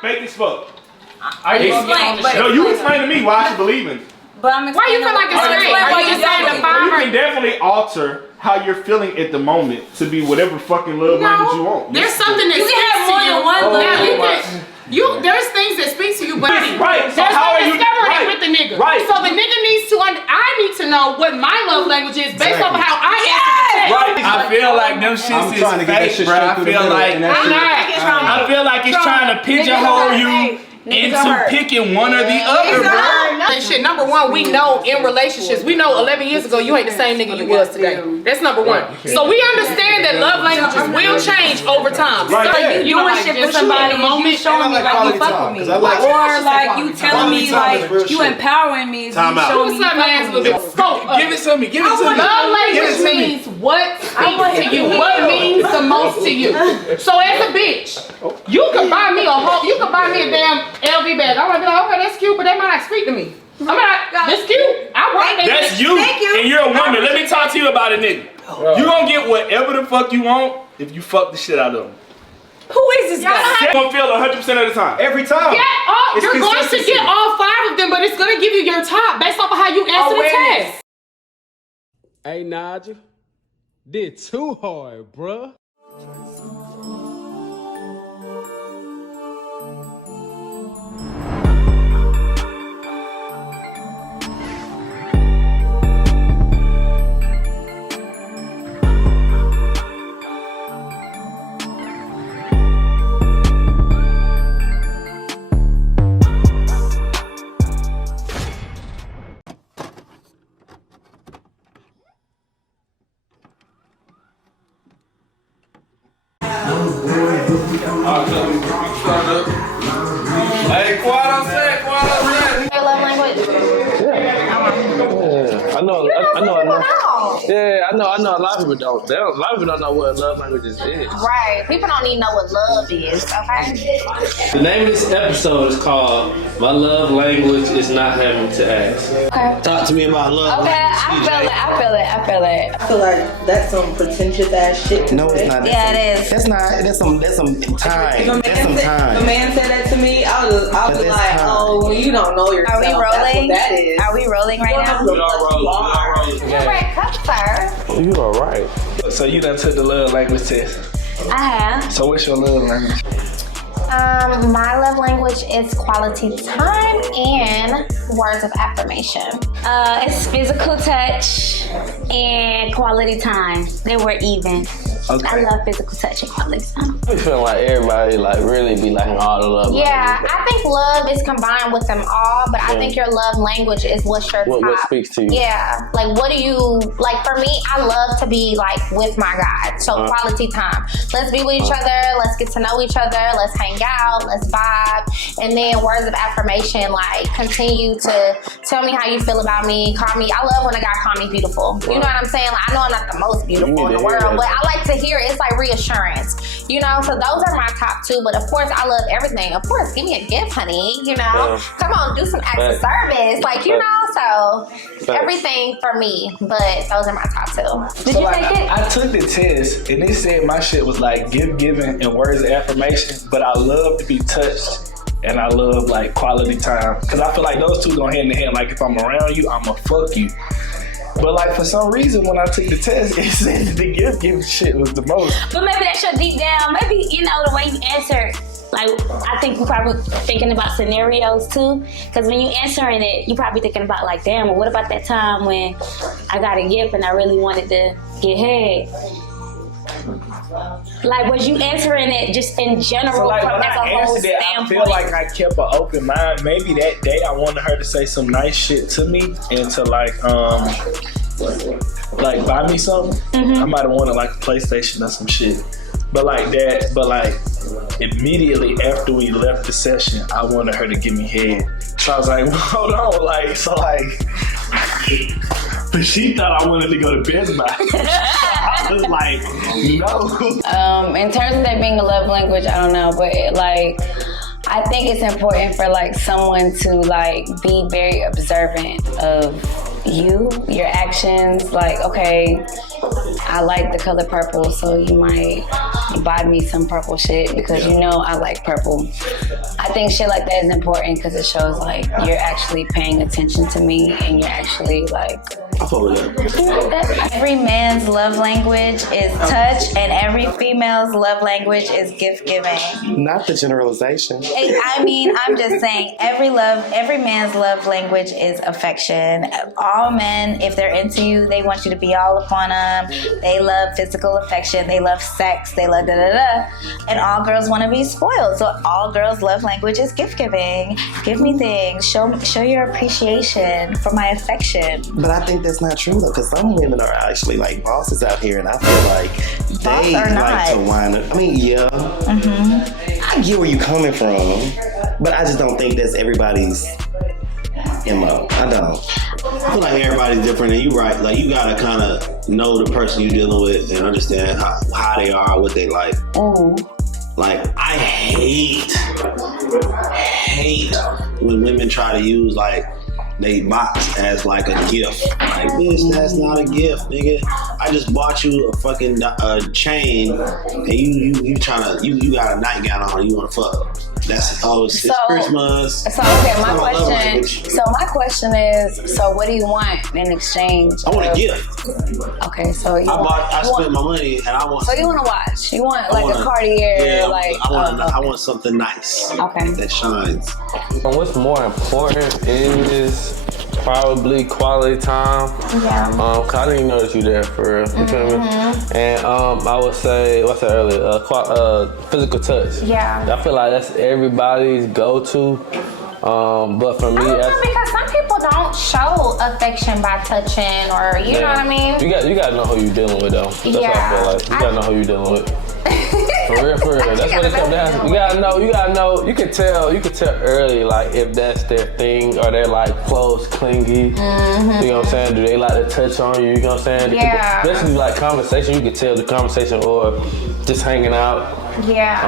fake as fuck. No, you explain to me why I should believe in. But I'm why you feel like it's fake? Why you saying the You can definitely alter how you're feeling at the moment to be whatever fucking love language you want. There's something that speaks to you. There's things that speak to you, but right. So there's how no are you discovering it with the nigga. Right. So the nigga needs to. I need to know what my love language is based off of how I answer the text. Right. I feel like them shits is fake, bro. I feel like it's trying to pigeonhole you into picking one or the other, bro. Shit, number one, we know in relationships, we know 11 years ago you ain't the same nigga you was today. That's number one. So we understand that love languages will change over time. Right. So you doing shit for somebody, you showing me like you fuck with me, or like you telling me like you empowering me. Time out. What's up, man? Give it to me. Give it to me. Love language means what speaks to you, what means the most to you. So as a bitch, you can buy me a damn LV bag. I'm gonna be like, okay, that's cute, but that might not speak to me. I'm like, that's cute. I want that. That's you, and you're a woman. Let me talk to you about a nigga. You gonna get whatever the fuck you want if you fuck the shit out of him. Who is this guy? You're gonna feel 100% of the time. Every time. Yeah, you're going to get all 5 of them, but it's gonna give you your top based off of how you answer the test. Hey, Naja, did too hard, bruh. Hey, Quad, Your love language? I know enough. Yeah, I know a lot of people don't. A lot of people don't know what love languages is. Right. People don't even know what love is, okay? The name of this episode is called "My Love Language Is Not Having to Ask." Okay. Talk to me about love. Okay, I feel it. I feel like that's some pretentious ass shit. No, it's not. Yeah, it is. That's not. That's some time. That's some time. If a man said that to me, I'll be like, oh, well, you don't know yourself. Are we rolling? That's what that is. Are we rolling right now? We are rolling. You're right, cup, sir. You are right. So you done took the love language test. I have. So what's your love language? My love language is quality time and words of affirmation. It's physical touch and quality time. They were even. Okay. I love physical touch and quality time. I feel like everybody really be liking all the love. Yeah, I think love is combined with them all, but I think your love language is what's your top. What speaks to you? Yeah, like what do you, like for me, I love to be like with my guy, so quality time. Let's be with each other, let's get to know each other, let's hang out, let's vibe, and then words of affirmation, like continue to tell me how you feel about me, call me, I love when a guy call me beautiful. You know what I'm saying? Like, I know I'm not the most beautiful in the world, but I like to hear it. It's like reassurance, you know? So those are my top 2, but of course I love everything. Of course, give me a gift, honey, you know? Come on, do some acts of service, like, you know? So everything for me, but those are my top 2. Did you take it? I took the test and they said my shit was like giving and words of affirmation, but I love to be touched and I love like quality time. Cause I feel like those two go hand in hand. Like if I'm around you, I'ma fuck you. But like for some reason when I took the test, it said that the gift giving shit was the most. But maybe that's your deep down. Maybe, you know, the way you answer. Like, I think you're probably thinking about scenarios too. Because when you answering it, you're probably thinking about like, damn, well, what about that time when I got a gift and I really wanted to get head? Like, was you answering it just in general? So like from when as a I whole answered it, I standpoint? feel like I kept an open mind. Maybe that day I wanted her to say some nice shit to me and to like buy me something. I might have wanted like a PlayStation or some shit. But like immediately after we left the session, I wanted her to give me head. So I was like, hold on, but she thought I wanted to go to Best Buy. I was like, no. In terms of that being a love language, I don't know, but like, I think it's important for like someone to like be very observant of your actions. Like, okay, I like the color purple, so you might buy me some purple shit because you know I like purple. I think shit like that is important because it shows like you're actually paying attention to me and you're actually like. I follow that. Every man's love language is touch, and every female's love language is gift giving. Not the generalization. I mean, I'm just saying, every man's love language is affection. All men, if they're into you, they want you to be all upon them. They love physical affection. They love sex. They love da-da-da. And all girls want to be spoiled. So all girls' love language is gift giving. Give me things. Show your appreciation for my affection. But I think that's not true though, because some women are actually like bosses out here, and I feel like they like to whine. I mean, yeah, I get where you're coming from, but I just don't think that's everybody's MO. I don't. I feel like everybody's different, and you're right. Like, you gotta kind of know the person you're dealing with and understand how they are, what they like. Like, I hate when women try to use like they box as like a gift. Like, bitch, that's not a gift, nigga. I just bought you a fucking chain, and you got a nightgown on. You want to fuck? It's Christmas. So okay, my question is, so what do you want in exchange? I want a gift. Okay, so I spent my money, and I want. So you want a watch? You want like a Cartier? Yeah, like I want something nice. Okay. That shines. And what's more important is probably quality time. Yeah. Cause I didn't notice you there for real. You feel me? And I would say, what's that earlier? Physical touch. Yeah. I feel like that's everybody's go-to. But for me, because some people don't show affection by touching, or you know what I mean. You gotta know who you're dealing with though. That's what I feel like. You gotta know who you're dealing with. For real. That's what it's come down to. You gotta know. You can tell early, like, if that's their thing, or they're like close, clingy. You know what I'm saying? Do they like to touch on you? You know what I'm saying? Yeah. Especially like conversation, you can tell the conversation, or just hanging out. Yeah.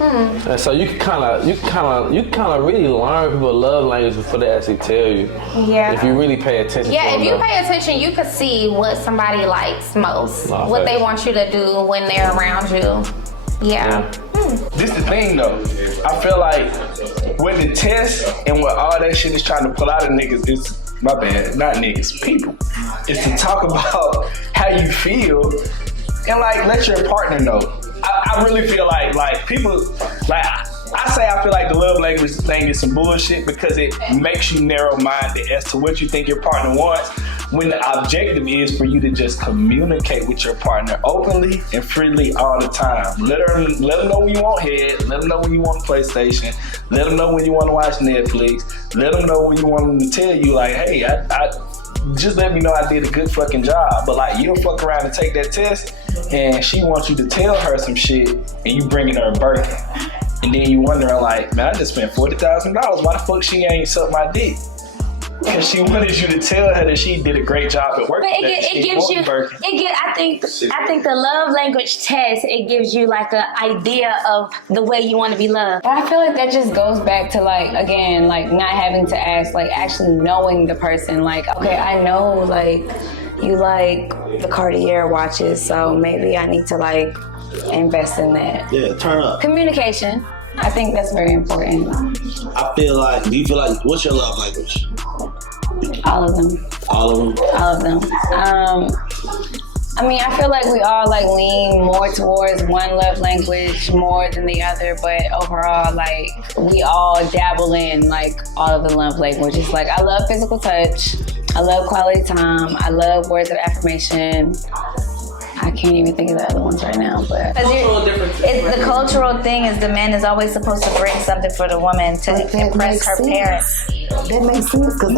And so you can kind of really learn people's love language before they actually tell you. Yeah. If you really pay attention. Yeah, if you pay attention, you could see what somebody likes most, what they want you to do when they're around you. Yeah. This the thing though. I feel like with the test and what all that shit is trying to pull out of niggas is, my bad, not niggas, people, is to talk about how you feel and like let your partner know. I really feel like people, like I feel like the love language thing is some bullshit because it makes you narrow-minded as to what you think your partner wants, when the objective is for you to just communicate with your partner openly and freely all the time. Let them know when you want head, let them know when you want PlayStation, let them know when you want to watch Netflix, let them know when you want them to tell you like, hey, I just let me know I did a good fucking job. But like, you'll fuck around and take that test and she wants you to tell her some shit and you bringing her a Birkin. And then you wondering like, man, I just spent $40,000. Why the fuck she ain't suck my dick? Because she wanted you to tell her that she did a great job at work. But it gives you. I think the love language test. It gives you like an idea of the way you want to be loved. I feel like that just goes back to like, again, like not having to ask, like actually knowing the person. Like, okay, I know like you like the Cartier watches, so maybe I need to like invest in that. Yeah, turn up. Communication. I think that's very important. Do you feel like, what's your love language? All of them. All of them? All of them. I mean, I feel like we all like lean more towards one love language more than the other, but overall, like, we all dabble in like all of the love languages. Like, I love physical touch. I love quality time. I love words of affirmation. I can't even think of the other ones right now, but the cultural thing is the man is always supposed to bring something for the woman to impress her parents. That makes sense, because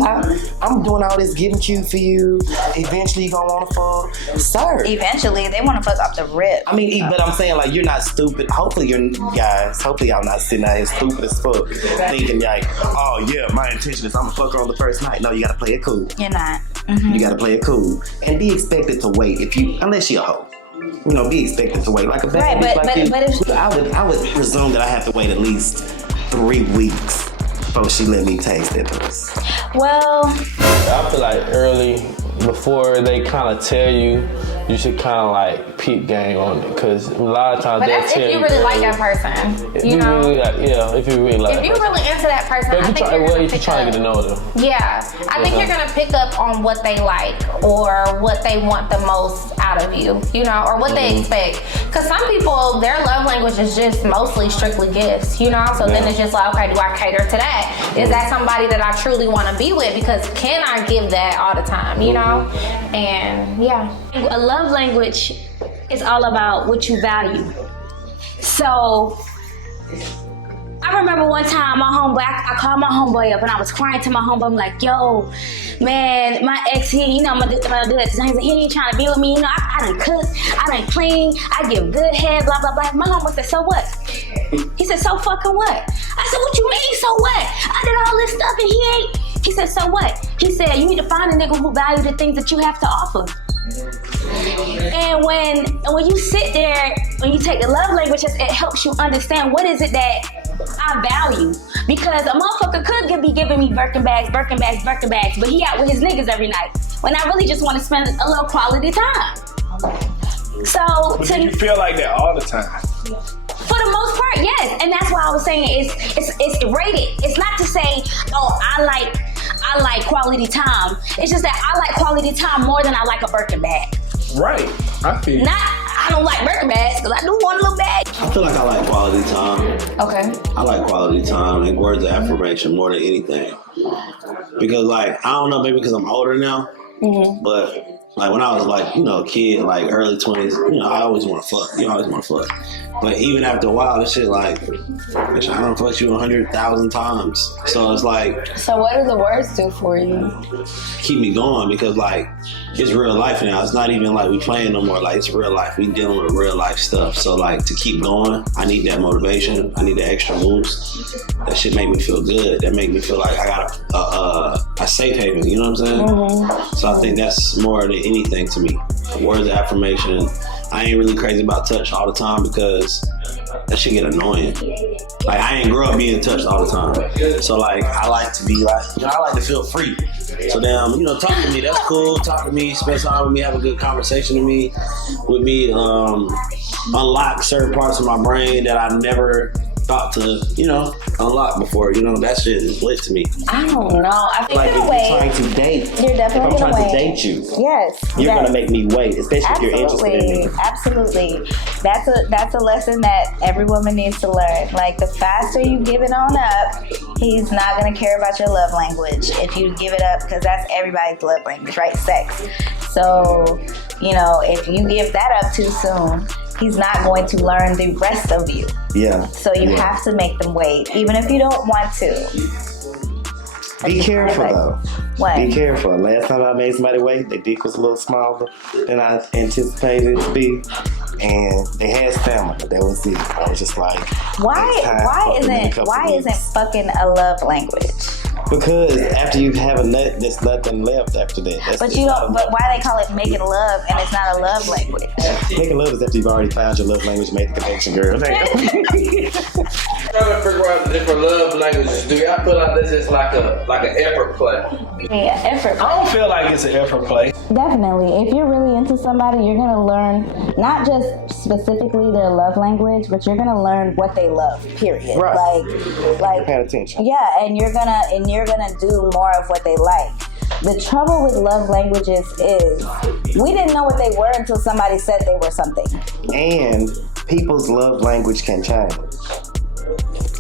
I'm doing all this getting cute for you. Eventually, you're going to want to fuck. Sir. Eventually, they want to fuck off the rip. I mean, but I'm saying, like, you're not stupid. Hopefully, y'all not sitting out here stupid as fuck, thinking, like, oh, yeah, my intention is I'm going to fuck her on the first night. No, you got to play it cool. You're not. You got to play it cool. And be expected to wait, unless you're a hoe. You know, be expected to wait. Like a baby. Right, but if I would presume that I have to wait at least 3 weeks before she let me taste that pussy? Well, I feel like early, before they kind of tell you, you should kind of like peep game on it, because a lot of times but they'll that's tell if you really like that person. If You know? really like, yeah, if you really like If you're that person. really into that person, I think you're Well, gonna you pick trying up. to get to know them. Yeah, I think you're gonna pick up on what they like or what they want the most out of you, you know, or what they expect. Because some people, their love language is just mostly strictly gifts, you know. So then it's just like, okay, do I cater to that? Is that somebody that I truly want to be with? Because can I give that all the time, you know? And yeah, A love language is all about what you value. So I remember one time I called my homeboy up and I was crying to my homeboy. I'm like, yo, man, my ex, he, you know, I'm gonna do that. He's like, he ain't trying to be with me. You know, I done cook, I done clean, I give good head, blah, blah, blah. My homeboy said, so what? He said, so fucking what? I said, what you mean, so what? I did all this stuff and he ain't. He said, so what? He said, you need to find a nigga who value the things that you have to offer. And when you sit there, when you take the love languages, it helps you understand what is it that I value. Because a motherfucker could be giving me Birkin bags, but he out with his niggas every night. When I really just want to spend a little quality time. So But do you feel like that all the time? for the most part, yes. And that's why I was saying it's rated. It's not to say, oh, I like quality time. It's just that I like quality time more than I like a Birkin bag. Right. I feel you. Not, I don't like Birkin bags, because I do want a little bag. I feel like I like quality time. okay. I like quality time and words of affirmation more than anything. Because, like, I don't know, maybe because I'm older now, but, like, when I was, like, you know, a kid, like, early 20s, you know, I always want to fuck. You always want to fuck. But even after a while, this shit, like, bitch, I done fucked you 100,000 times. So it's like... So what do the words do for you? Keep me going, because, like, it's real life now. It's not even like we playing no more. Like, it's real life. We dealing with real life stuff. So, like, to keep going, I need that motivation. I need the extra boost. That shit make me feel good. That make me feel like I got a safe haven. You know what I'm saying? So I think that's more than anything to me. Words of affirmation. I ain't really crazy about touch all the time because that shit get annoying. Like, I ain't grow up being touched all the time. So, like, I like to be like, you know, I like to feel free. So, damn, you know, talk to me, that's cool. Talk to me, spend time with me, have a good conversation with me, unlock certain parts of my brain that I never thought to, you know, unlock before. You know, that shit is lit to me. I don't know. I think Like if in a you're way, trying to date, you're definitely if I'm gonna trying wait. to date you, Yes. you're yes. gonna make me wait, especially if you're interested in me. Absolutely. That's a lesson that every woman needs to learn. Like, the faster you give it on up, he's not gonna care about your love language if you give it up, because that's everybody's love language, right? Sex. So, you know, if you give that up too soon, he's not going to learn the rest of you. Yeah. So you have to make them wait, even if you don't want to. Be careful though. What? Be careful. Last time I made somebody wait, their dick was a little smaller than I anticipated it to be. And they had stamina. That was it. I was just like, Why isn't fucking a love language? because after you have a nut, there's nothing left after that. But you don't. But why they call it making love and it's not a love language? Making love is after you've already found your love language, made the connection, girl. Trying to figure out the different love languages. Do y'all feel like this is like an effort play? Yeah, effort. I don't feel like it's an effort play. Definitely. If you're really into somebody, you're gonna learn not just specifically their love language, but you're gonna learn what they love. Period. Right. Like Pay attention. yeah, and you're gonna do more of what they like. The trouble with love languages is we didn't know what they were until somebody said they were something. And people's love language can change.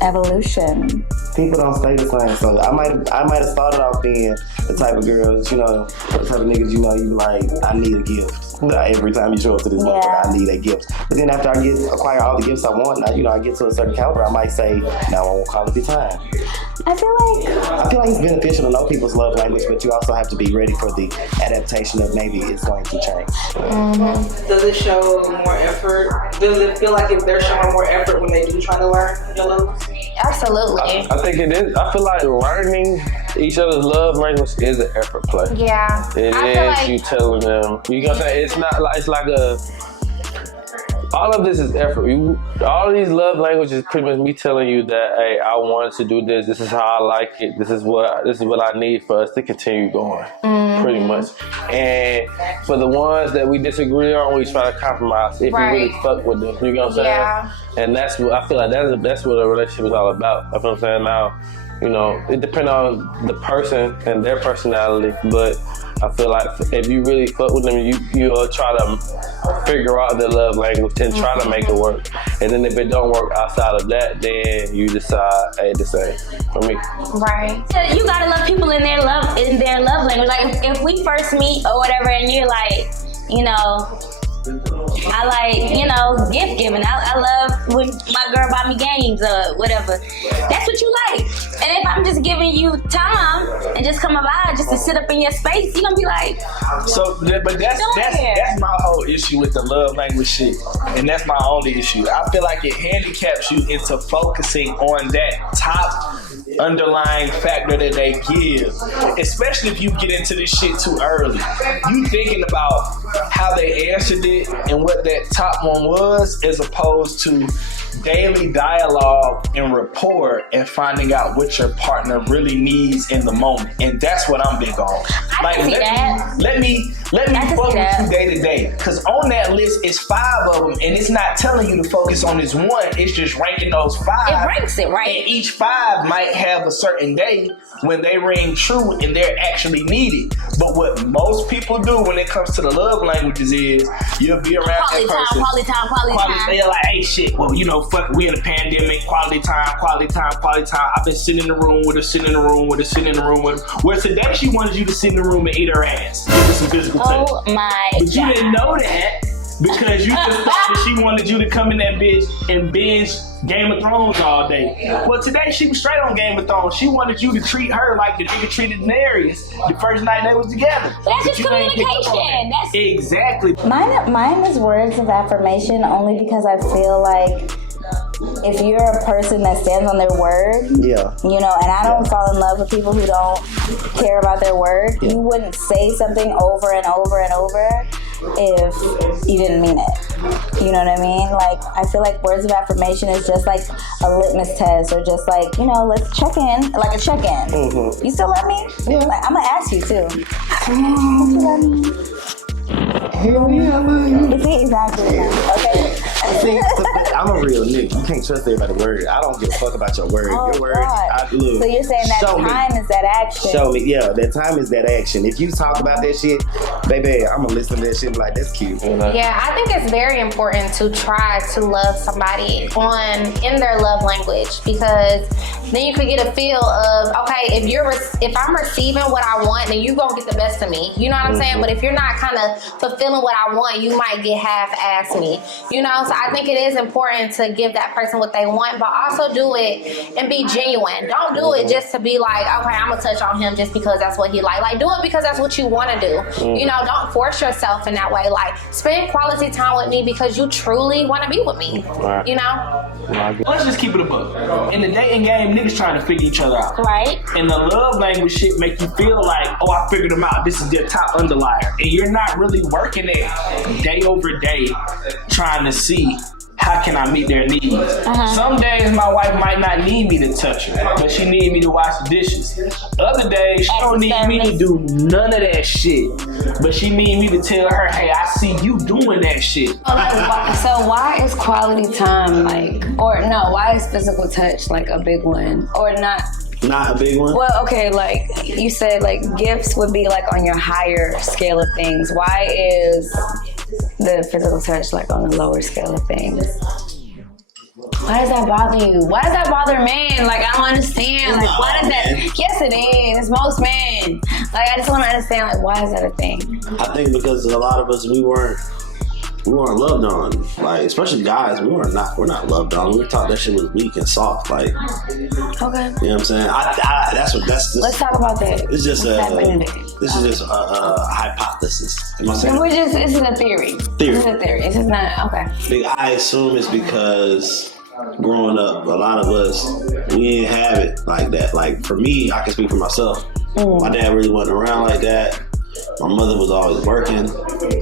Evolution. People don't stay the same. So I might have started off being the type of girls, you know, the type of niggas, you know, you like, I need a gift. Every time you show up to this motherfucker, I need a gift. But then after I acquire all the gifts I want, now, you know, I get to a certain caliber, I might say, now I won't call it the time. I feel like it's beneficial to know people's love language, but you also have to be ready for the adaptation of maybe it's going to change. Does it show more effort? Does it feel like if they're showing more effort when they do try to learn your love? Absolutely. I think it is. I feel like learning each other's love language is an effort play. Yeah. It I feel is like you telling them. You know what I'm saying? It's not like, it's like a all of this is effort. All of these love languages pretty much me telling you that, hey, I wanted to do this. This is how I like it. This is what I need for us to continue going. Pretty much. And for the ones that we disagree on, we try to compromise if we really fuck with them. You know what I'm saying? Yeah. And that's what I feel like that's what a relationship is all about. That's what I'm saying now. You know, it depends on the person and their personality, but I feel like if you really fuck with them, you'll try to figure out the love language and try to make it work. And then if it don't work outside of that, then you decide, hey, this ain't for me. Right. You gotta love people in their love language. Like if we first meet or whatever, and you're like, you know, I like, you know, gift giving. I love when my girl buy me games or whatever. That's what you like. And if I'm just giving you time and just coming by just to sit up in your space, you're gonna be like, so, but that's my whole issue with the love language shit. And that's my only issue. I feel like it handicaps you into focusing on that top underlying factor that they give, especially if you get into this shit too early. You thinking about how they answered it and what that top one was, as opposed to daily dialogue and rapport and finding out what your partner really needs in the moment. And that's what I'm big on. Let me fuck with you day to day. Because on that list is 5 of them, and it's not telling you to focus on this one. It's just ranking those 5. it ranks it, right? And each 5 might have a certain day when they ring true and they're actually needed. But what most people do when it comes to the love languages is you'll be around that person. Quality time. They're like, hey, shit, well, you know, fuck, we in a pandemic. Quality time. I've been sitting in the room with her, Where today she wanted you to sit in the room and eat her ass. Give her some physical touch. Oh my God. But you didn't know that because you just thought that she wanted you to come in that bitch and binge Game of Thrones all day. Well, today she was straight on Game of Thrones. She wanted you to treat her like the nigga treated Daenerys the first night they was together. That's just communication. Exactly. Mine is words of affirmation only because I feel like if you're a person that stands on their word, you know, and I don't fall in love with people who don't care about their word, you wouldn't say something over and over and over if you didn't mean it. You know what I mean? Like, I feel like words of affirmation is just like a litmus test, or just like, you know, let's check in, like a check-in. You still love me? Yeah. Like, I'm gonna ask you too. Don't you love me? Hell yeah, I love you. See, exactly. Okay. See, I'm a real nigga. You can't trust everybody's word. I don't give a fuck about your word. Oh, your word, look. So you're saying that time is that action? Show me, yeah, that time is that action. If you talk about that shit, baby, I'm gonna listen to that shit and be like, that's cute. Yeah, I think it's very important to try to love somebody in their love language, because then you could get a feel of, okay, if I'm receiving what I want, then you gonna get the best of me. You know what I'm saying? But if you're not kind of fulfilling what I want, you might get half-assed me. You know, so I think it is important to give that person what they want, but also do it and be genuine. Don't do it just to be like, okay, I'm gonna touch on him just because that's what he like. Like, do it because that's what you want to do. You know, don't force yourself in that way. Like, spend quality time with me because you truly want to be with me. Right. You know? Let's just keep it a buck. In the dating game, niggas trying to figure each other out. Right. And the love language shit make you feel like, oh, I figured them out. This is their top underlier. And you're not really working it day over day trying to see how can I meet their needs. Some days my wife might not need me to touch her, but she need me to wash the dishes. Other days she don't need me to do none of that shit, but she need me to tell her, hey, I see you doing that shit. So why is quality time why is physical touch like a big one, or not? Not a big one? Well, okay, like you said, like gifts would be like on your higher scale of things. Why is the physical touch like on the lower scale of things? Why does that bother you? Why does that bother men? Like, I don't understand. Like, why does that? Yes, it is. It's most men. Like, I just want to understand, like, why is that a thing? I think because a lot of us, we weren't loved on. Like, especially guys, we're not loved on. We were taught that shit was weak and soft. Like, okay, you know what I'm saying? That's just. Let's talk about that. It's just this is just a hypothesis. Am I saying? This is a theory. This is a theory. This is not okay. I assume it's because growing up, a lot of us, we didn't have it like that. Like, for me, I can speak for myself. My dad really wasn't around like that. My mother was always working,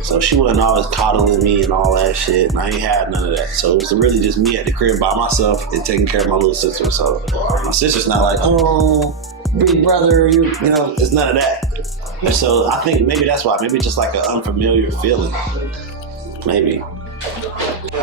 so she wasn't always coddling me and all that shit, and I ain't had none of that. So it was really just me at the crib by myself and taking care of my little sister. So my sister's not like, oh, big brother, you know, it's none of that. And so I think maybe that's why. Maybe it's just like an unfamiliar feeling. Maybe.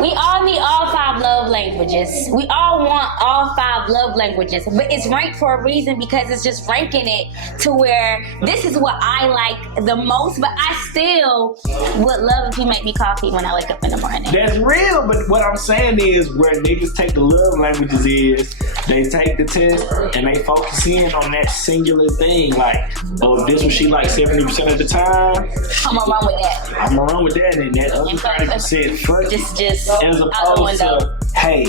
We all need all 5 love languages. We all want all 5 love languages. But it's ranked for a reason because it's just ranking it to where this is what I like the most, but I still would love if you make me coffee when I wake up in the morning. That's real, but what I'm saying is where niggas take the love languages is they take the test and they focus in on that singular thing. Like, oh, this what she like 70% of the time. I'm gonna run with that. I'm gonna run with that, and that other 30% fuck it. Just as opposed to, hey,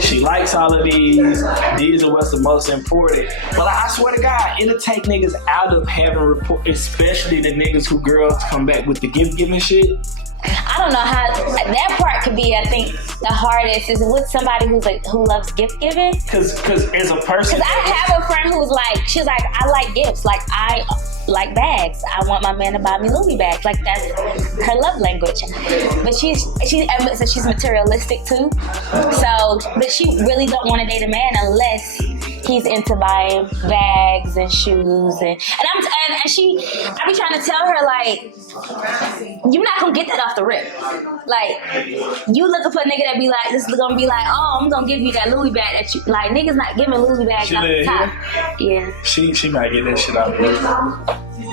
she likes all of these are what's the most important. But I swear to God, it'll take niggas out of having report, especially the niggas who girls come back with the gift giving shit. I don't know how that part could be. I think the hardest is with somebody who loves gift giving. Cause as a person, cause I have a friend who's like, she's like, I like gifts. Like I like bags. I want my man to buy me Louis bags. Like that's her love language. But she's materialistic too. So, but she really don't want to date a man unless he's into buying bags and shoes and I be trying to tell her like, you're not gonna get that off the rip. Like you looking for a nigga that be like, this is gonna be like, oh, I'm gonna give you that Louis bag that you like. Niggas not giving Louis bags off the top. Yeah. She might get that shit out of here.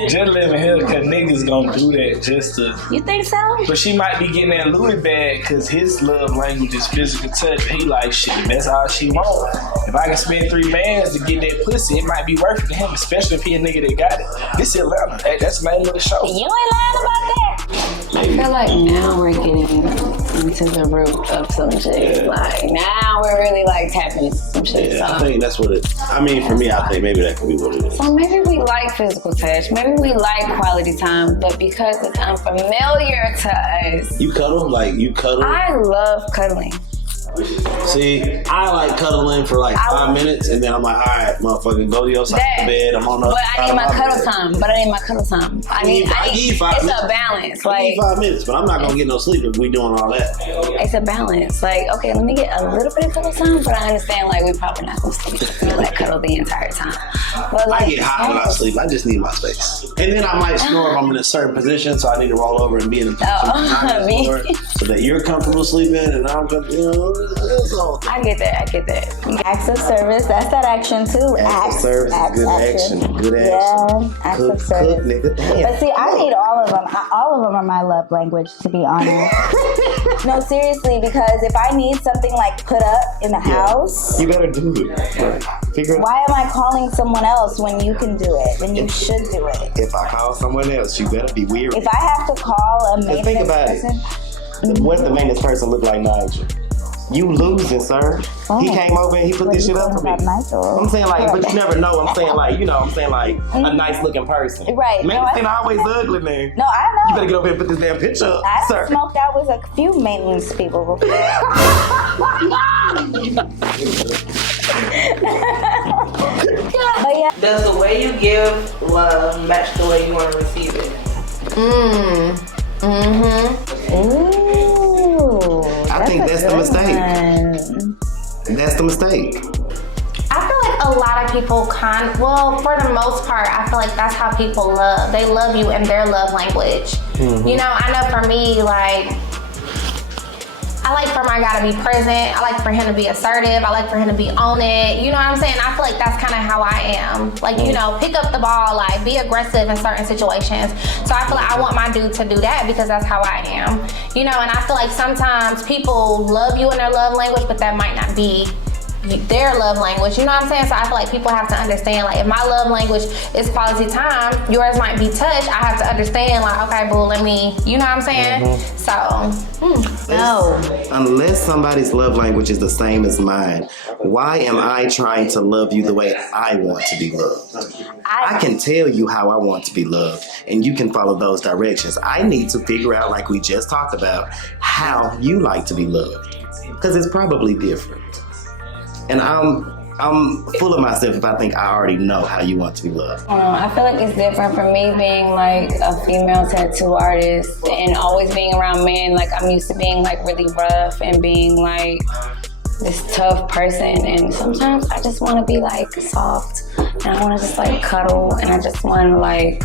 Just living here because niggas gonna do that just to. You think so? But she might be getting that Louis bag because his love language is physical touch. He like shit. That's all she want. If I can spend 3 bands to get that pussy, it might be worth it to him, especially if he a nigga that got it. This is Atlanta. Hey, that's the name of the show. You ain't lying about that. I feel like now we're getting into the root of some shit. Like now we're really like tapping into some shit. Yeah, I think that's what it. I mean, for me, I think maybe that could be what it is. So maybe we like physical touch. Maybe we like quality time, but because it's unfamiliar to us. You cuddle? Like you cuddle? I love cuddling. See, I like cuddling for like 5 minutes, and then I'm like, all right, motherfucker, go to your side of the bed. I'm on the. But I need my cuddle time. I need it's a balance. I need 5 minutes, but I'm not gonna get no sleep if we doing all that. It's a balance. Like, okay, let me get a little bit of cuddle time, but I understand like we probably not gonna sleep like cuddle the entire time. But like, I get hot when I sleep. I just need my space, and then I might snore if I'm in a certain position, so I need to roll over and be in a position so that you're comfortable sleeping and I'm comfortable. I get that. Acts of service, that's that action too. Acts of service, good action. Good action. Yeah, acts of service. Cook, nigga. Damn. But see, I need all of them. All of them are my love language, to be honest. No, seriously, because if I need something like put up in the house, you better do it. Right. Figure it out. Why am I calling someone else when you can do it? When you should do it? If I call someone else, you better be weird. If I have to call a maintenance think about person, what if the maintenance person look like Nigel? You losing, sir. Oh. He came over and he put this shit up for me. I'm saying like, but you never know. I'm saying like, a nice looking person. Right. Maintenance ain't always ugly, man. No, I know. You better get over here and put this damn picture up, sir. I smoked out with a few maintenance people before. But yeah. Does the way you give love match the way you want to receive it? Ooh. I think that's the mistake. That's the mistake. I feel like a lot of people for the most part, I feel like that's how people love. They love you in their love language. Mm-hmm. You know, I know for me, like, I like for my guy to be present. I like for him to be assertive. I like for him to be on it. You know what I'm saying? I feel like that's kind of how I am. Like, you know, pick up the ball, like be aggressive in certain situations. So I feel like I want my dude to do that because that's how I am. You know, and I feel like sometimes people love you in their love language, but that might not be their love language, you know what I'm saying? So I feel like people have to understand, like, if my love language is quality time, yours might be touch. I have to understand, like, okay, boo, let me, you know what I'm saying? So, no. Unless somebody's love language is the same as mine, why am I trying to love you the way I want to be loved? I can tell you how I want to be loved, and you can follow those directions. I need to figure out, like we just talked about, how you like to be loved, because it's probably different. And I'm full of myself if I think I already know how you want to be loved. I feel like it's different for me being like a female tattoo artist and always being around men. Like I'm used to being like really rough and being like this tough person, and sometimes I just want to be like soft and I want to just like cuddle and I just want to like.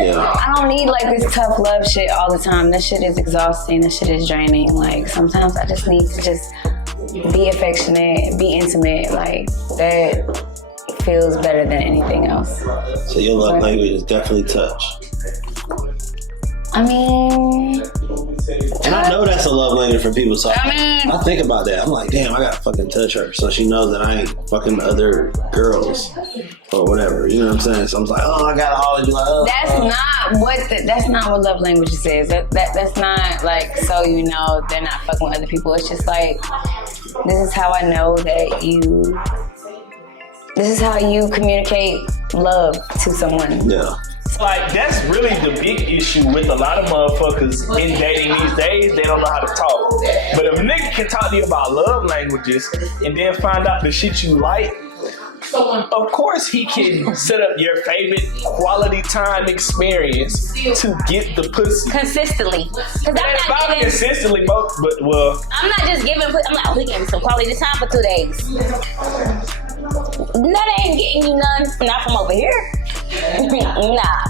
Yeah. I don't need like this tough love shit all the time. This shit is exhausting. This shit is draining. Like sometimes I just need to just be affectionate, be intimate. Like that feels better than anything else. So your love language is definitely touch. I mean, and I know that's a love language for people. So I think about that. I'm like, damn, I gotta fucking touch her, so she knows that I ain't fucking other girls or whatever. You know what I'm saying? So I'm like, oh, I gotta always be like, oh. That's not what love language says. That's not like so you know they're not fucking with other people. It's just like this is how I know that you. This is how you communicate love to someone. Yeah. Like, that's really the big issue with a lot of motherfuckers in dating these days. They don't know how to talk. But if a nigga can talk to you about love languages and then find out the shit you like, of course he can set up your favorite quality time experience to get the pussy. Consistently. Because I'm not giving... Consistently, but well... I'm not just giving... I'm like, oh, he gave me some quality time for 2 days. That ain't getting you none. Not from over here. Nah.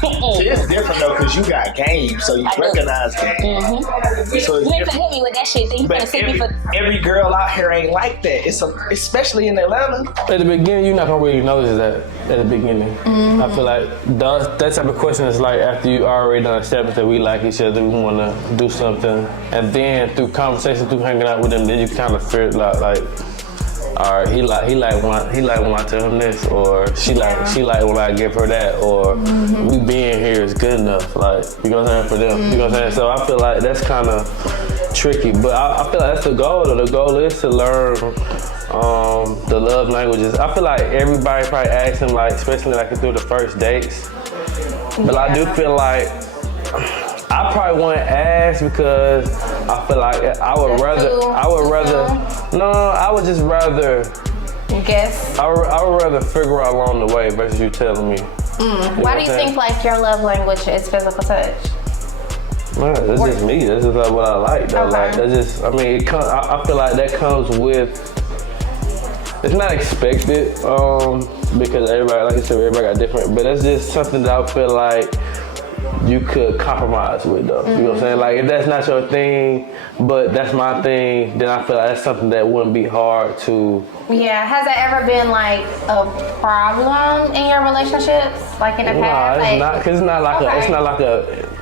See, it's different though, because you got game, so you recognize game. Mm-hmm. So you ain't finna hit me with that shit. Then you finna see me for... Every girl out here ain't like that. Especially in Atlanta. At the beginning, you're not gonna really notice that at the beginning. Mm-hmm. I feel like that type of question is like after you already done established that we like each other, we wanna do something, and then through conversation, through hanging out with them, then you kind of feel like. Or he like when I tell him this, or she like when I give her that, or we being here is good enough. Like, you know what I'm saying, for them. You know what I'm saying? So I feel like that's kind of tricky, but I feel like that's the goal. The goal is to learn the love languages. I feel like everybody probably asks him, like, especially like through the first dates. But I do feel like I probably wouldn't ask because I feel like I would just rather guess. I would rather figure out along the way versus you telling me. Why do you think like your love language is physical touch? Man, that's just me. That's just like what I like though. Okay. Like that's just, I mean, it comes. I feel like that comes with. It's not expected because everybody, like I said, everybody got different. But that's just something that I feel like you could compromise with though. You know what I'm saying? Like if that's not your thing, but that's my thing, then I feel like that's something that wouldn't be hard to. Yeah, has that ever been like a problem in your relationships? Like in the past? No, it's not, cause it's not like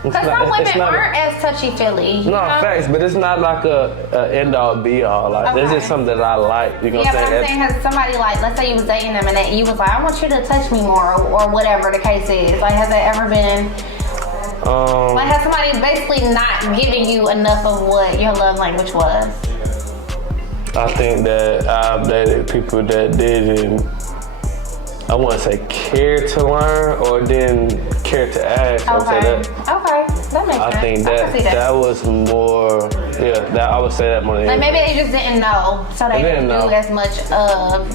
Because some women aren't as touchy-feely. No, facts, but it's not like a end-all, be-all. Like, that's just something that I like. You know what I'm saying? But I'm saying, has somebody like, let's say you was dating them and that you was like, I want you to touch me more, or whatever the case is. Like, has that ever been... like, has somebody basically not giving you enough of what your love language was? I think that I've dated people that didn't, I wouldn't say care to learn or didn't care to ask. I would say that. Okay, that makes sense. I think that was more, that I would say that more than like maybe they just didn't know, so they didn't do as much of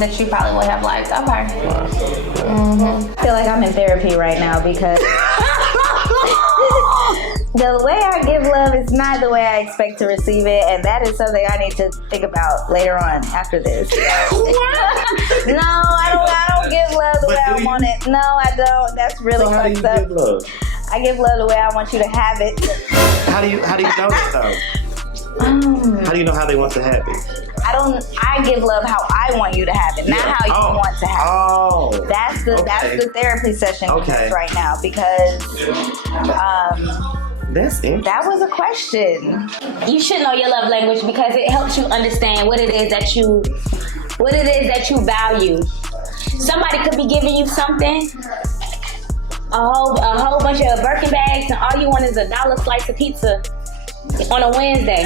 that you probably would have liked. Okay. Right. I feel like I'm in therapy right now because the way I give love is not the way I expect to receive it, and that is something I need to think about later on after this. No, I don't give love the way I want it. No, I don't. That's really fucked up. Give love? I give love the way I want you to have it. How do you know that though? How do you know how they want to have it? I give love how I want you to have it, not how you want to have it. That's the therapy session right now because that was a question. You should know your love language because it helps you understand what it is that you value. Somebody could be giving you something, a whole bunch of Birkin bags, and all you want is $1 slice of pizza on a Wednesday.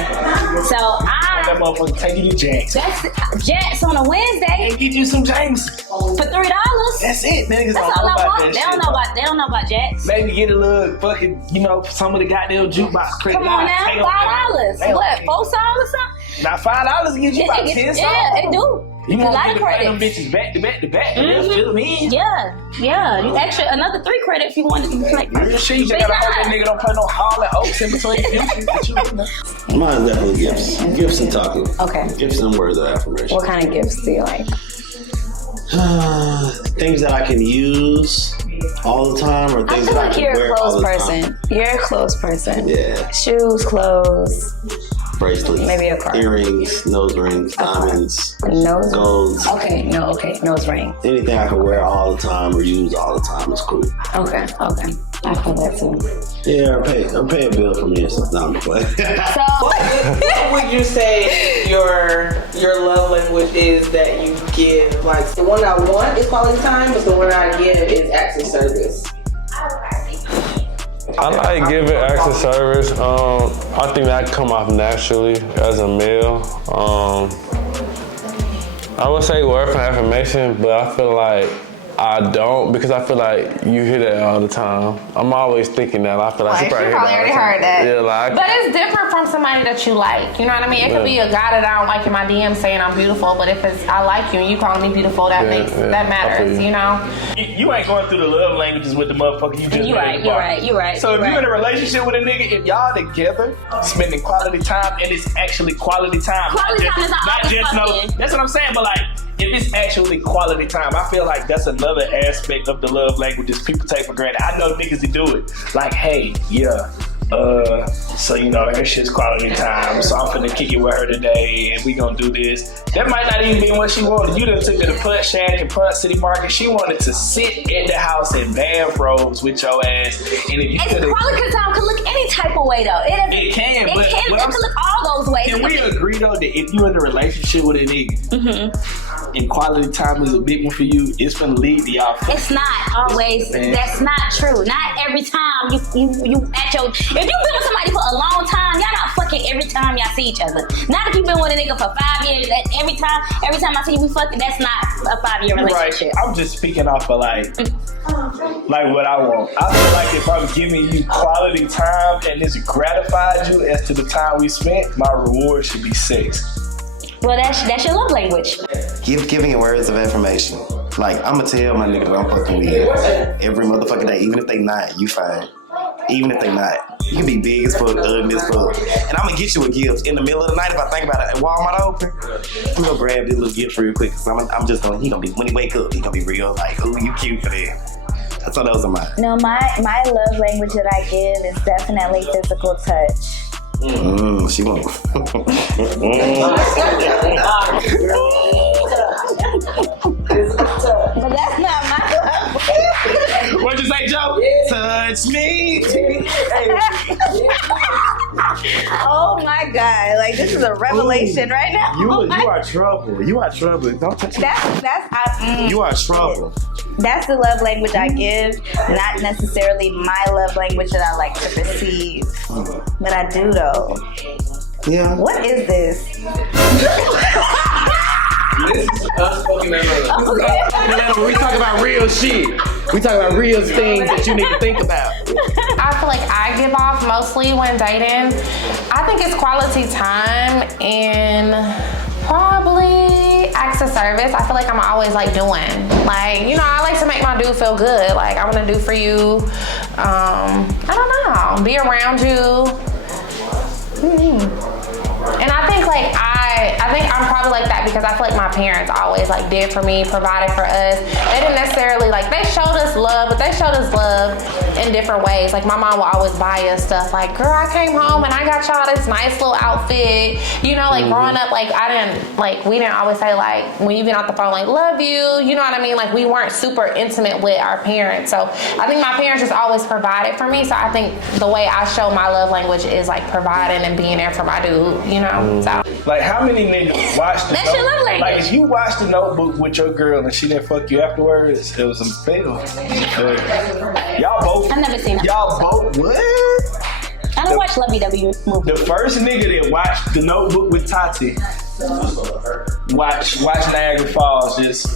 So that motherfucker take you to Jack's. That's Jack's on a Wednesday. And get you some James for $3. That's it, man. That's all I want. They don't know about Jack's. Maybe get a little fucking, some of the goddamn jukebox credit. Come on now, $5. What? 4 songs or something? Now $5 gives you about 10 songs. Yeah, it do. You a want lot me of to play them credits. bitches back to back to back and they'll fill them in? Yeah. You extra another 3 credits if you wanted to play. Real shit, you just gotta hope that nigga don't play no Harlem Oaks in between the Mine's definitely gifts. Gifts and talking. Okay. Gifts and words of affirmation. What kind of gifts do you like? Things that I can use all the time, or I things feel that I like can you're a wear all clothes the person. time. You're a clothes person. Yeah. Shoes, clothes. Bracelets. Maybe a car. Earrings, nose rings, diamonds, Nose. golds. Okay. Nose ring. Anything I can wear all the time or use all the time is cool. Okay. I feel that too. Yeah, I'm paying a bill for me and stuff. Now I'm playing. What would you say your love language is that you give? Like the one I want is quality time, but the one I give is acts of service. I like giving acts of service. I think that come off naturally as a male. I would say word for affirmation, but I feel like I don't, because I feel like you hear that all the time. I'm always thinking that. I feel like Like, she probably she probably already heard that. Yeah, like. But it's different from somebody that you like. You know what I mean? It could be a guy that I don't like in my DM saying I'm beautiful, but if it's I like you and you calling me beautiful, that that matters. You know? You ain't going through the love languages with the motherfucker you just You're right. So if you're in a relationship with a nigga, if y'all together spending quality time, and it's actually quality time, Quality time is not just fucking. that's what I'm saying. But like, if it's actually quality time, I feel like that's another aspect of the love languages people take for granted. I know niggas that do it. Like, hey, so you know, her shit's quality time, so I'm finna kick it with her today and we gonna do this. That might not even be what she wanted. You done took her to Punt Shack and Punt City Market. She wanted to sit at the house in bathrobes with your ass. And if you Quality time can look any type of way though. It can It can look all those ways. Can we agree though that if you in a relationship with a nigga and quality time is a big one for you, it's gonna lead to y'all? It's not always. That's not true. Not every time you at your. If you've been with somebody for a long time, y'all not fucking every time y'all see each other. Not if you've been with a nigga for 5 years. That every time I see you, we fucking. That's not a 5-year relationship. Right. I'm just speaking off of like what I want. I feel like if I'm giving you quality time and it's gratified you as to the time we spent, my reward should be sex. Well, that's your love language. Giving it words of affirmation. Like, I'ma tell my niggas I'm fucking with every motherfucking day. Even if they not, you fine. Even if they not. You can be big as fuck, ugly as fuck. And I'm gonna get you a gift in the middle of the night if I think about it. And Walmart open, I'm gonna grab this little gift real quick. Cause I'm just gonna, he gonna be, when he wake up, he gonna be real like, ooh, you cute for that. That's all those are mine. No, my love language that I give is definitely physical touch. She won't. But that's not my love. What'd you say, Joe? Touch me. Oh my God! Like this is a revelation right now. You are trouble. You are trouble. Don't touch me. You are trouble. That's the love language I give, not necessarily my love language that I like to receive. But I do though. Yeah. What is this? This is Unspoken. We talk about real shit. We talk about real things that you need to think about. I feel like I give off mostly when dating. I think it's quality time and probably acts of service. I feel like I'm always like doing. Like, you know, I like to make my dude feel good. Like, I want to do for you. I don't know. Be around you. And I think like I think I'm probably like that because I feel like my parents always like did for me, provided for us. They didn't necessarily like, they showed us love, but they showed us love in different ways. Like my mom would always buy us stuff like, girl, I came home and I got y'all this nice little outfit. You know, like growing up, like we didn't always say like, when you get off the phone, like love you, you know what I mean? Like we weren't super intimate with our parents. So I think my parents just always provided for me. So I think the way I show my love language is like providing and being there for my dude, you know? So. Like how many niggas watched the That's your love language. Like if you watched The Notebook with your girl and she didn't fuck you afterwards, it was a fail. Y'all both. I've never seen it. Y'all both. What? I don't watch lovey-dovey movies. The first nigga that watched The Notebook with Tati, watch Niagara Falls, just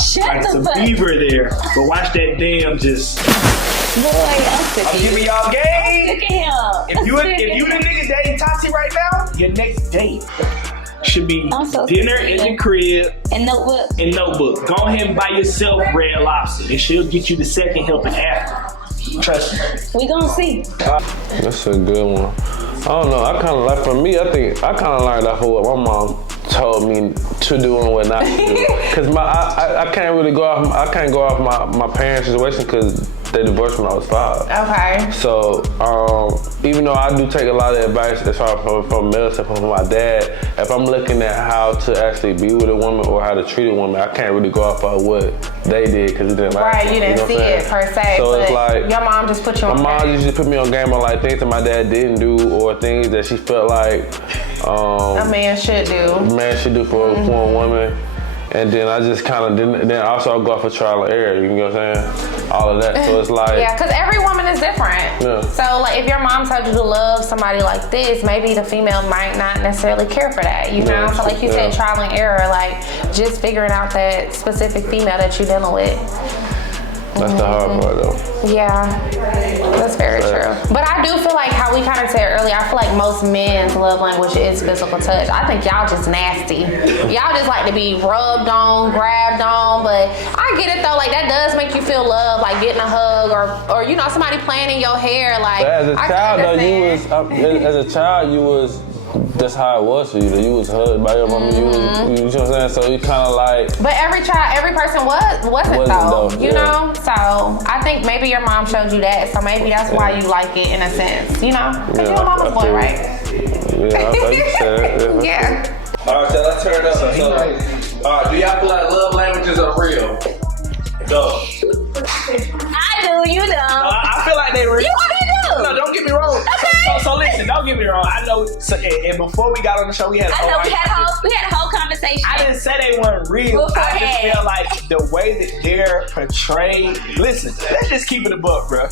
Shut like the some fuck. fever there. But watch that damn just. Boy, I'm giving y'all game. Look at him. If you the nigga dating Tati right now, your next date should be dinner in the crib and notebook. Go ahead and buy yourself Red Lobster, and she'll get you the second helping after. Trust me. We gonna see. That's a good one. I don't know. I kind of like, for me, I think I kind of learned off of what my mom told me to do and what not to do. Cause I can't really go off. I can't go off my parents' situation because they divorced when I was 5. Okay. So even though I do take a lot of advice as far from Millicent, from my dad, if I'm looking at how to actually be with a woman or how to treat a woman, I can't really go off of what they did because it didn't matter. Right, you didn't see it per se. So it's like your mom just put you on. My mom usually put me on game on like things that my dad didn't do or things that she felt like a man should do. A man should do for a woman. And then I just kind of then also I'll go off of trial and error. You know what I'm saying? All of that. So it's like yeah, because every woman is different. Yeah. So like if your mom told you to love somebody like this, maybe the female might not necessarily care for that. You know? So like you said, trial and error, like just figuring out that specific female that you're dealing with. That's the hard part though. Yeah, that's very true. But I do feel like how we kind of said earlier, I feel like most men's love language is physical touch. I think y'all just nasty. Y'all just like to be rubbed on, grabbed on, but I get it though, like that does make you feel love, like getting a hug or you know, somebody playing in your hair. Like, but as a child though, that's how it was for you. You was hugged by your mama. You know what I'm saying? So you kind of like. But every person wasn't though. You know. So I think maybe your mom showed you that. So maybe that's why you like it in a sense. You know, because you're a mama's boy, right? Yeah, I thought you said it. Yeah. All right, so let's turn it up. So, do y'all feel like love languages are real? Go. I do. You don't. I feel like they real. You already do. No, don't get me wrong. Okay. So listen, don't get me wrong. I know. So, and before we got on the show, we had a whole conversation. I didn't say they weren't real. I just feel like the way that they're portrayed. Listen, let's just keep it a buck, bro.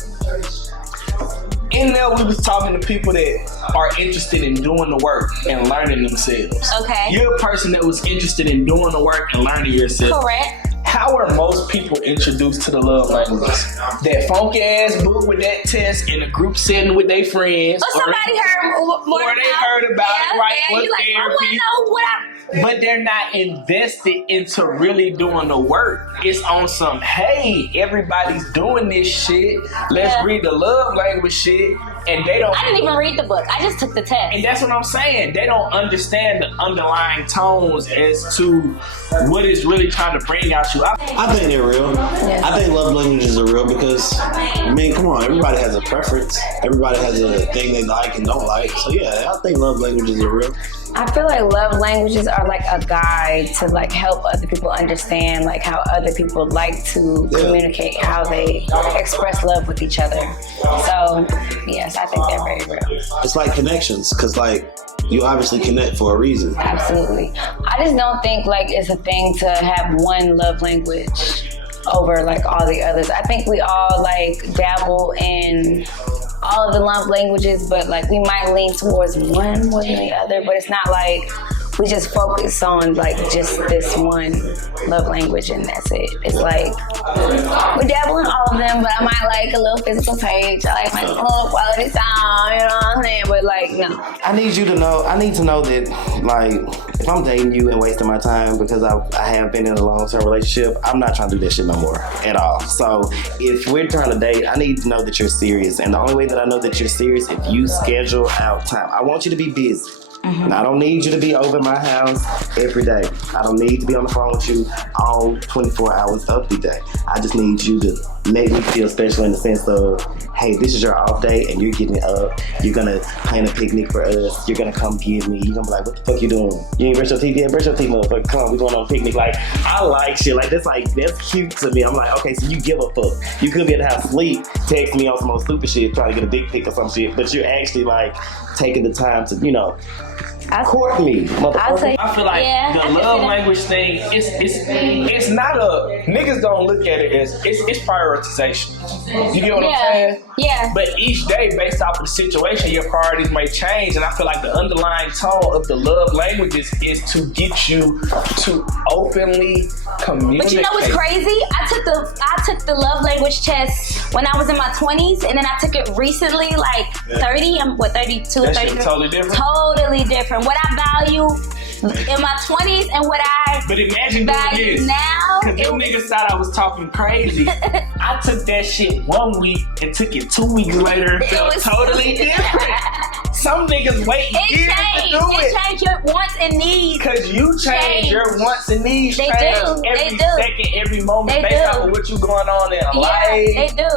In there, we was talking to people that are interested in doing the work and learning themselves. Okay. You're a person that was interested in doing the work and learning yourself. Correct. How are most people introduced to the love language? That funky ass book with that test in a group setting with their friends. Or somebody heard about it, right? Yeah, you like, I want to know what But they're not invested into really doing the work. It's on some, hey, everybody's doing this shit. Let's read the love language shit. And they don't. I didn't even read the book. I just took the test. And that's what I'm saying. They don't understand the underlying tones as to what is really trying to bring out you. I think they're real. I think love languages are real because, I mean, come on, everybody has a preference. Everybody has a thing they like and don't like. So yeah, I think love languages are real. I feel like love languages are like a guide to like help other people understand like how other people like to communicate, how they express love with each other. So yes, I think they're very real. It's like connections, because like you obviously connect for a reason. Absolutely. I just don't think like it's a thing to have one love language over like all the others. I think we all like dabble in all of the love languages, but like we might lean towards one more than the other, but it's not like we just focus on like just this one love language and that's it. It's like we dabble in all of them, but I might like a little physical touch. I like a little quality time, you know what I'm saying? But like, no. I need to know that like if I'm dating you and wasting my time because I have been in a long-term relationship, I'm not trying to do that shit no more at all. So if we're trying to date, I need to know that you're serious. And the only way that I know that you're serious, if you schedule out time. I want you to be busy. And I don't need you to be over my house every day. I don't need to be on the phone with you all 24 hours of the day. I just need you to make me feel special in the sense of, hey, this is your off day and you're getting up. You're gonna plan a picnic for us. You're gonna come get me. You're gonna be like, what the fuck you doing? You ain't brush your teeth yet? Brush your teeth, motherfucker. Come on, we're going on a picnic. Like, I like shit. Like, that's cute to me. I'm like, okay, so you give a fuck. You could be at the house asleep, text me on some more stupid shit, trying to get a dick pic or some shit, but you're actually like taking the time to, you know, court me, motherfucker. I feel like the love language thing, it's not a, niggas don't look at it as, it's prioritization. You get what I'm saying? Yeah. But each day, based off of the situation, your priorities may change, and I feel like the underlying tone of the love languages is to get you to openly communicate. But you know what's crazy? I took the love language test when I was in my 20s, and then I took it recently, like 30, I'm 32, that 33. Shit totally different? Totally different. What I value in my 20s and what I But imagine doing value this. now. Cause them niggas thought I was talking crazy. I took that shit 1 week and took it 2 weeks later and felt totally different. Some niggas wait years to do it. It changed your wants and needs. Cause you change your wants and needs. They change do. Every They do. second, every moment, They based do. off of what you going on in life. They do.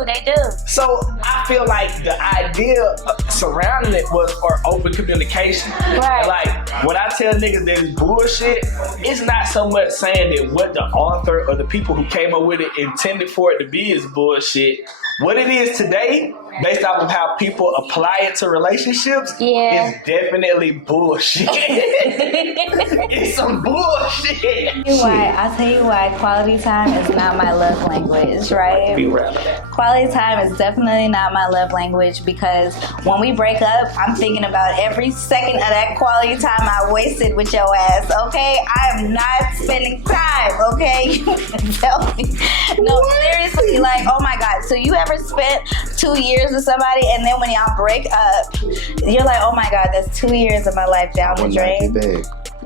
So I feel like the idea surrounding it was for open communication. Right. Like when I tell niggas that it's bullshit, it's not so much saying that what the author or the people who came up with it intended for it to be is bullshit. What it is today, based off of how people apply it to relationships, is definitely bullshit. It's some bullshit. I'll tell you why quality time is not my love language, right? Be real. Quality time is definitely not my love language because when we break up, I'm thinking about every second of that quality time I wasted with your ass, okay? I am not spending time, okay? You can tell me. No, seriously, like, oh my God. So you ever spent 2 years with somebody and then when y'all break up, you're like, oh my God, that's 2 years of my life down the drain?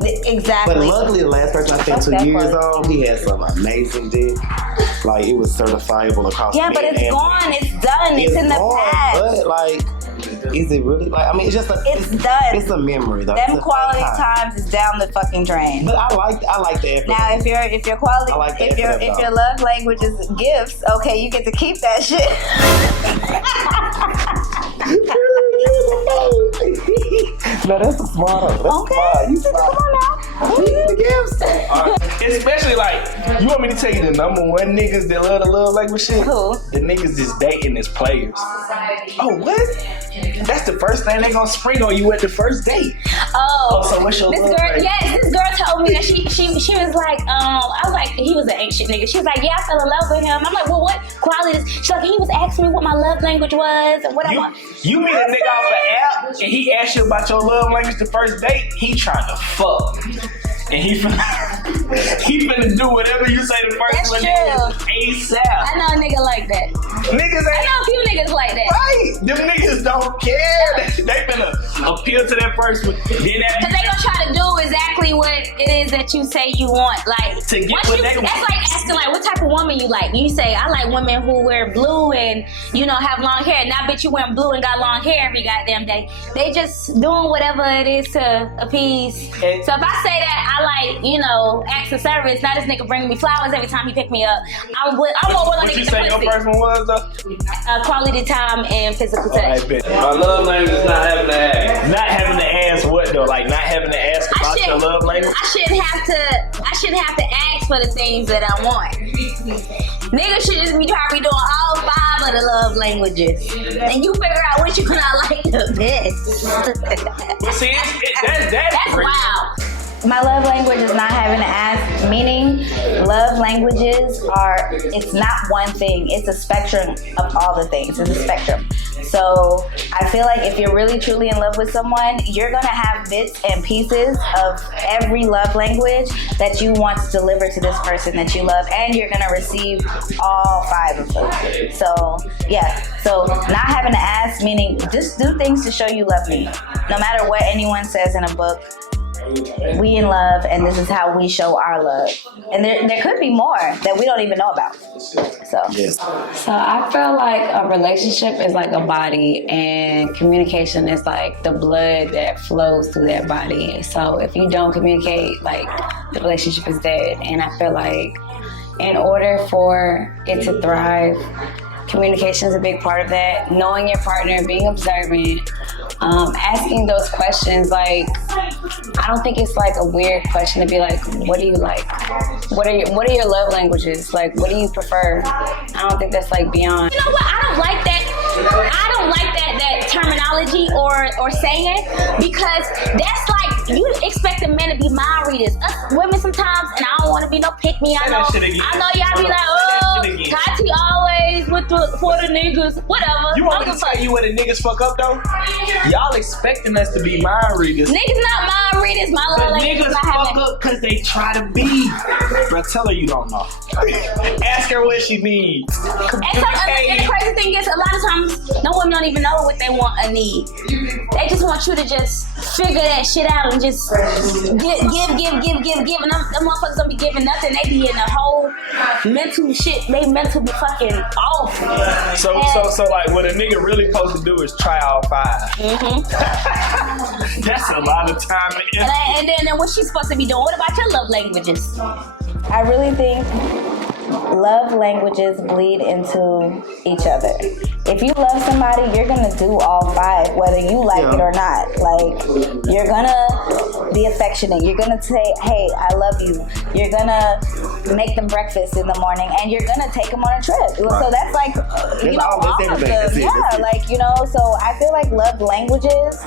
Exactly. But luckily, the last person I spent 2 years on, he had some amazing dick. Like, it was certifiable across. Yeah, but it's gone. It's done. It's in the past. But like, is it really? Like, I mean, it's just it's done. It's a memory, though. Them quality times is down the fucking drain. But I like the effort. Now, if your quality, if your love language is gifts, okay, you get to keep that shit. No, that's smart. Okay, come on now. The gifts. Especially like, you want me to tell you the number one niggas that love the love language shit? Who? The niggas is dating as players. Oh, what? That's the first thing they gonna spring on you at the first date. Oh, so what's your this love girl? language? Yes, this girl told me that she was like, I was like, he was an ancient nigga. She was like, yeah, I fell in love with him. I'm like, well, what qualities? She's like, he was asking me what my love language was and what I want. You meet a nigga off an app and he asks you about your love language the first date, he trying to fuck. And he finna do whatever you say the first one ASAP. I know a nigga like that. Niggas I know a few niggas like that. Right. Them niggas don't care. They finna appeal to that first one. Then Cause they gonna try to do exactly what it is that you say you want. Like to get what what you, they that's want. like asking like what type of woman you like. You say I like women who wear blue and have long hair. Now bitch you wearing blue and got long hair every goddamn day. They just doing whatever it is to appease. So if I say that I like, acts of service, now this nigga bring me flowers every time he pick me up. I'm more willing to What you get say the your pussy. first one was though? Quality time and physical touch. My love language is not having to ask. Not having to ask what though? Like not having to ask about your love language? I shouldn't have to ask for the things that I want. Niggas should just be trying to be doing all 5 of the love languages. And you figure out which one I like the best. See, that's wild. My love language is not having to ask, meaning love languages it's not one thing. It's a spectrum of all the things. It's a spectrum. So I feel like if you're really truly in love with someone, you're gonna have bits and pieces of every love language that you want to deliver to this person that you love, and you're gonna receive all 5 of them. So yeah, so not having to ask, meaning just do things to show you love me. No matter what anyone says in a book, we in love, and this is how we show our love. And there could be more that we don't even know about. So I feel like a relationship is like a body, and communication is like the blood that flows through that body. So if you don't communicate, like the relationship is dead. And I feel like in order for it to thrive, communication is a big part of that. Knowing your partner, being observant, asking those questions. Like, I don't think it's like a weird question to be like, what do you like? What are your love languages? Like, what do you prefer? I don't think that's like beyond. You know what? I don't like that terminology or saying, because that's like you expect a man to be mind readers. Us women sometimes, and I don't want to be no pick me. I know y'all be like, oh. Well, Tati always with for the niggas, whatever. You want me to tell you where the niggas fuck up though? Y'all expecting us to be mind readers. Niggas not mind readers. My love But language niggas is not fuck having. up because they try to be. Bro, tell her you don't know. Ask her what she needs. And the crazy thing is, a lot of times, no women don't even know what they want or need. They just want you to just figure that shit out and just give. And them motherfuckers don't be giving nothing. They be in a whole mental shit. They mental be fucking off. So like what a nigga really supposed to do is try all 5. Mm-hmm. That's a lot of time. And then what she's supposed to be doing? What about your love languages? I really think love languages bleed into each other. If you love somebody, you're gonna do all 5, whether you like it or not. Like, you're gonna be affectionate. You're gonna say, hey, I love you. You're gonna make them breakfast in the morning, and you're gonna take them on a trip. So that's like, you know, all of them. Yeah, like, you know, so I feel like love languages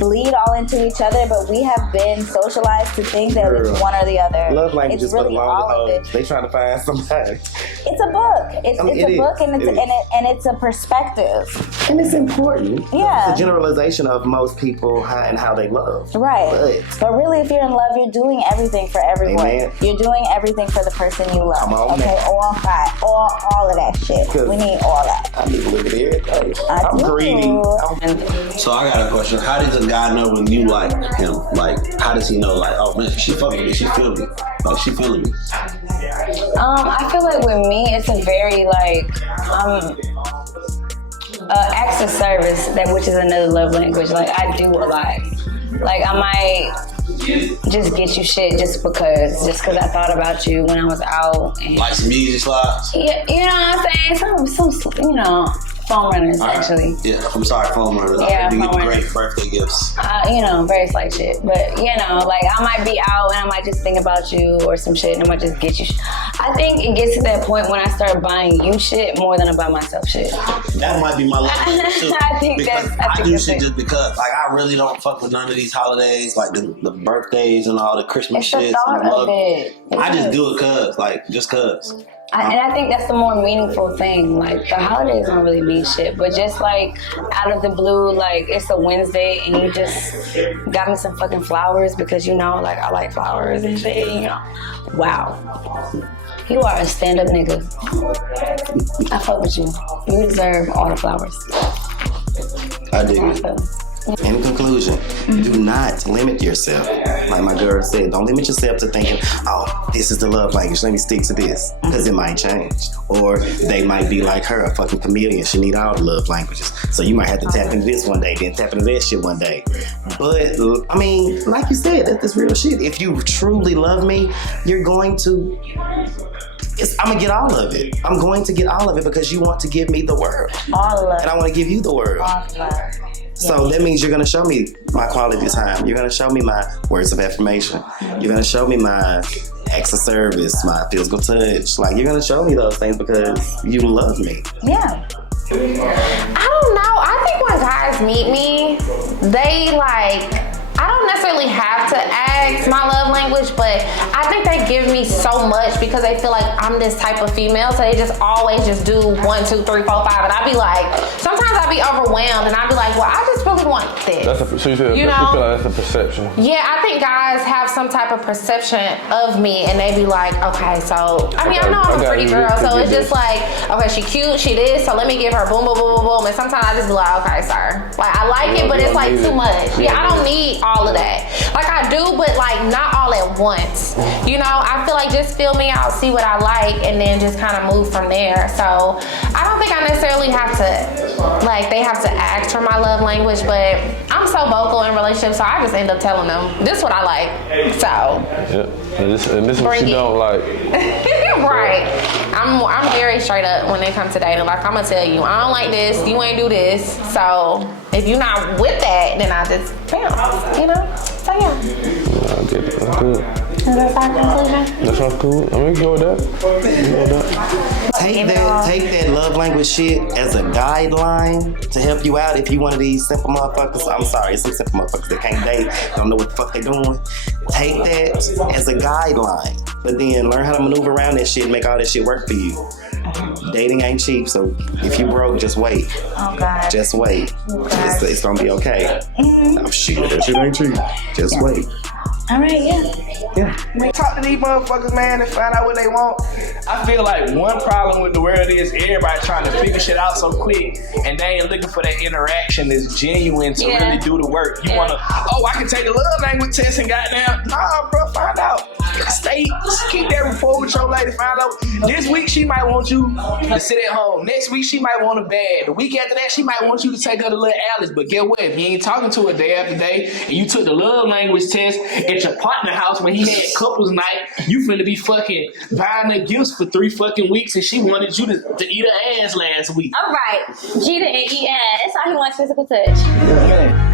bleed all into each other, but we have been socialized to think that it's one or the other. Love languages It's really all of it. They trying to find somebody. It's a book. It's a book, and it's a perspective. And it's important. Yeah. It's a generalization of most people and how they love. Right. But really, if you're in love, you're doing everything for everyone. Amen. You're doing everything for the person you love. Come on, okay, all 5. All of that shit. We need all that. I need to look at everything. I'm greedy. So I got a question. How does a guy know when you like him? Like, how does he know? Like, oh man, she fucking me. She feeling me. Like, she feeling me. I feel like with me, it's a very like acts of service, which is another love language. Like, I do a lot. Like, I might just get you shit just because I thought about you when I was out. And, like some music slides. Yeah, you know what I'm saying? Some you know, phone runners actually. Yeah, I'm sorry, phone runners. Yeah, I give phone you great runners. birthday gifts. You know, very slight shit. But, you know, like, I might be out and I might just think about you or some shit and I might just get you I think it gets to that point when I start buying you shit more than I buy myself shit. That might be my love too. I think because that's I do shit just because. Like, I really don't fuck with none of these holidays, like the birthdays and all the Christmas It's shit. the thought of it. I just do it cause, like, just cause. And I think that's the more meaningful thing. Like, the holodays don't really mean shit, but just like out of the blue, like it's a Wednesday and you just got me some fucking flowers because you know, like I like flowers and shit. You know, wow, you are a stand-up nigga. I fuck with you. You deserve all the flowers. I dig it. In conclusion, do not limit yourself. Like my girl said, don't limit yourself to thinking, oh, this is the love language, let me stick to this. Because it might change. Or they might be like her, a fucking chameleon. She need all the love languages. So you might have to tap into this one day, then tap into that shit one day. But, I mean, like you said, that's real shit. If you truly love me, you're going to... I'm gonna get all of it. I'm going to get all of it because you want to give me the world. All of it. And I want to give you the world. All of it. So that means you're gonna show me my quality time. You're gonna show me my words of affirmation. You're gonna show me my acts of service, my physical touch. Like, you're gonna show me those things because you love me. Yeah. I don't know. I think when guys meet me, they like, I don't necessarily have to ask my love language, but I think they give me so much because they feel like I'm this type of female, so they just always just do 1, 2, 3, 4, 5, and I be like, sometimes I be overwhelmed, and I be like, well, I just really want this. So you feel like that's a perception? Yeah, I think guys have some type of perception of me, and they be like, okay, so I mean, I know I'm a pretty girl, so it's just like, okay, she cute, she this, so let me give her boom, boom, boom, boom, boom, and sometimes I just be like, okay, sir, like I like it, but it's like too much. Yeah, I don't need all of that. Like I do, but like not all at once. You know, I feel like just feel me out, see what I like, and then just kind of move from there. So I don't think I necessarily have to, like, they have to ask for my love language, but I'm so vocal in relationships, so I just end up telling them, this is what I like. So. Yeah. And this is what you don't like. Right. I'm very straight up when it comes to dating. Like, I'm gonna tell you, I don't like this, you ain't do this. So if you're not with that, then I just bounce, you know? So yeah. I get it. I'm good. That's our conclusion. That sounds cool. I mean, go with that. Take that love language shit as a guideline to help you out if you one of these simple motherfuckers. I'm sorry, some simple motherfuckers that can't date, don't know what the fuck they doing. Take that as a guideline, but then learn how to maneuver around that shit and make all that shit work for you. Dating ain't cheap, so if you broke, just wait. Oh God. Just wait. It's gonna be okay. I'm sure that shit ain't cheap. Just wait. All right, yeah. Talk to these motherfuckers, man, and find out what they want. I feel like one problem with the world is everybody trying to figure shit out so quick, and they ain't looking for that interaction that's genuine to really do the work. You wanna, I can take the love language test and goddamn, nah, bro, find out. Keep that rapport with your lady. Find out. This week she might want you to sit at home. Next week she might want a bed. The week after that she might want you to take her to little Alice. But get what? If you ain't talking to her day after day, and you took the love language test at your partner house when he had couples night, you finna be fucking buying her gifts for 3 fucking weeks, and she wanted you to eat her ass last week. All right, Gita and eat ass. That's how he wants physical touch. Yeah.